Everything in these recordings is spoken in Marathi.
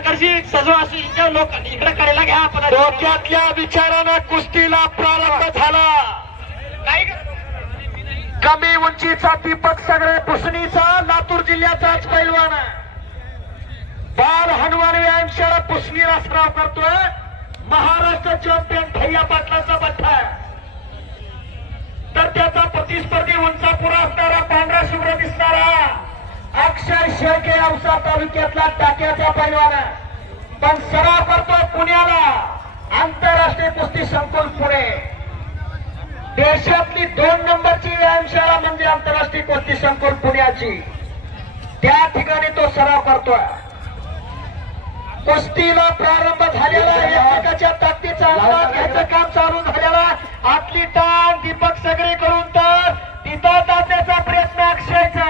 आकर्षित सजवा अशी लोक इकडे कडेला घ्या. आपण डोक्यातल्या विचारानं कुस्तीला प्रारंभ झाला. काय कमी उंचीचा दीपक सगळे पुसणीचा लातूर जिल्ह्याचाच पैलवान बाल हनुमान व्यायामशाळा पुसणीला सराव करतोय. महाराष्ट्र चॅम्पियन भैया पाटलाचा बठ्ठा तर त्याचा प्रतिस्पर्धी उंचापुरा असणारा पांढरा शुभ्र दिसणारा अक्षय शेळके औसा तालुक्यातला टाक्याचा पैलवान पण सराव करतोय पुण्याला आंतरराष्ट्रीय कुस्ती संकुल पुणे. देशातली 2 नंबरची व्यायामशाळा म्हणजे आंतरराष्ट्रीय कुस्ती संकुल पुण्याची. त्या ठिकाणी तो सराव करतोय. कुस्तीला प्रारंभ झालेला एकमेकाच्या ताकदीचा अंदाज घ्यायचं काम चालू झालेला. आतली टांग दीपक सगळे करून तर तिथं जाण्याचा प्रयत्न अक्षयचा.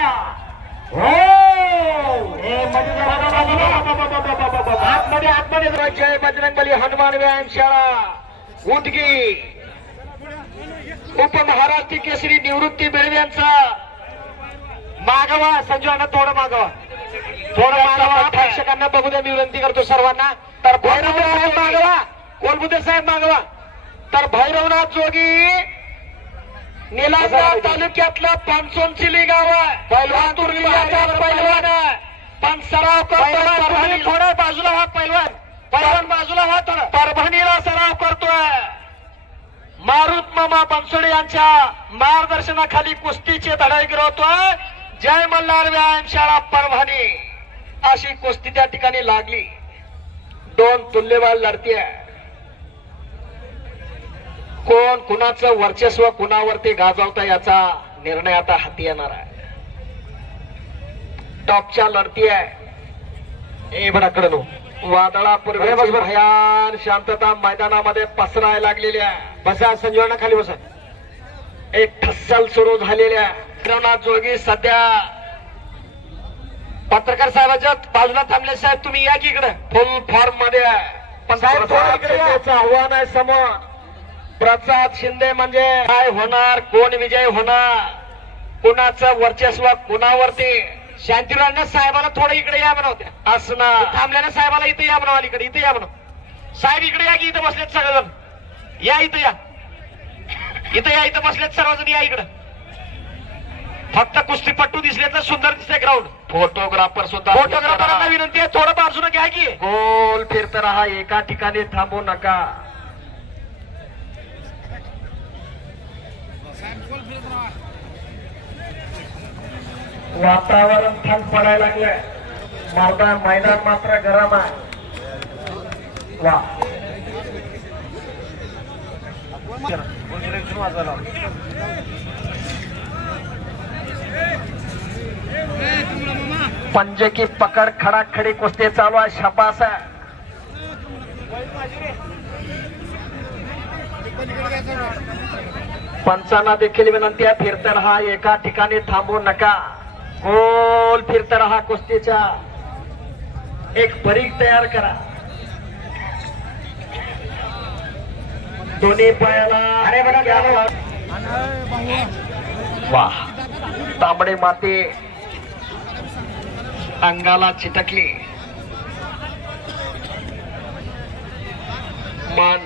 आतमध्ये जय बजरंगबली हनुमान व्यायामशाळा उदगी उपमहाराष्ट्र केसरी निवृत्ती बेळव्यांचा मागवा. संजूना थोडं मागवा, थोडं मागवा. प्रेक्षकांना बघू द्या. मी विनंती करतो सर्वांना. तर भैरवनाथ साहेब मागवा, कोलबुदे साहेब मागवा. तर भैरवनाथ जोगी निलामगाव तालुक्यातलं पानसोनचिली गाव आहे. लातूर जिल्ह्याचा पैलवान आहे. पण सराव करतोय. थोडं बाजूला व्हा पैलवान, पैलवान बाजूला व्हा. थोडं परभणीला सराव करतोय. मारुत मामा बनसोडे यांच्या मार्गदर्शनाखाली कुस्तीचे धडे गिरवतोय. जय मल्हार व्यायामशाळा परभणी अशी कुस्ती त्या ठिकाणी लागली. 2 तुल्यबळ लढती आहे. कोण कुणाचं वर्चस्व कुणावरती गाजवता याचा निर्णय आता हाती येणार आहे. टॉपच्या लढती आहे. ए बडाकडे वादळापूर्वी भयान शांतता मैदानामध्ये पसरायला लागलेली आहे. बसा संजीवना खाली बसा. एक ठस्सल सुरू झालेल्या भैरवनाथ जोगी सध्या पत्रकार साहेबांच्या बाजूला थांबले. साहेब तुम्ही या की इकडे फुल फॉर्म मध्ये आहे. पण साहेब त्याचं आव्हान आहे समोर. प्रसाद शिंदे म्हणजे काय होणार, कोण विजय होणार, कुणाचं वर्चस्व कुणावरती. शांतीराव साहेबाला थोडं इकडे या म्हणा. असणार थांबल्याने साहेबाला इथे या म्हणा. इकडे इथे या म्हणा. साहेब इकडे या की इथे बसलेत सगळेजण. या इथं या, इथं या. इथं बसलेत सर्वजण. या इकडं. फक्त कुस्तीपट्टू दिसले तर सुंदर दिसते ग्राउंड. फोटोग्राफर सुद्धा. फोटोग्राफरांना विनंती आहे थोडं बाजूला घ्या की. गोल फिरत राहा, एका ठिकाणी थांबू नका. वातावरण थंड पडायला लागलंय. मैदान मात्र गरम आहे. वा पंजे की पकड खडाखडी कुस्ती चालू आहे. शाबास आहे. पंचांना देखील विनंती आहे फिरत राहा, एका ठिकाणी थांबू नका. गोल फिरत राहा. कुस्तीच्या एक परीघ तयार करा. दोन्ही पायाला वाह तांबडी माती अंगाला चिटकली.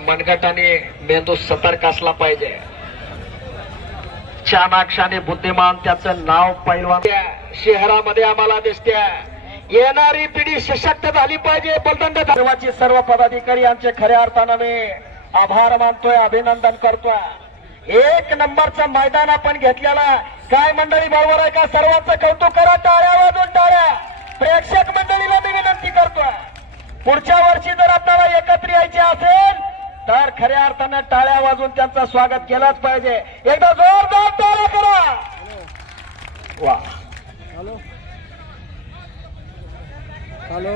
मनगटाने मेंदू सतर्क असला पाहिजे. चाणाक्षाने बुद्धिमान त्याचं नाव पैलवान शहरामध्ये आम्हाला दिसते. येणारी पिढी सशक्त झाली पाहिजे. बलदंड धर्माची सर्व पदाधिकारी यांचे खऱ्या अर्थानं मी आभार मानतोय, अभिनंदन करतोय. 1 नंबरचं मैदान आपण घेतलेला. काय मंडळी बरोबर आहे का? सर्वांचं कौतुक करा. टाळ्या वाजून टाळ्या. प्रेक्षक मंडळीला मी विनंती करतोय पुढच्या वर्षी जर आपल्याला एकत्र यायचे असेल तर खऱ्या अर्थानं टाळ्या वाजून त्यांचं स्वागत केलंच पाहिजे. एकदा जोरदार टाळ्या करा. वा हॅलो हॅलो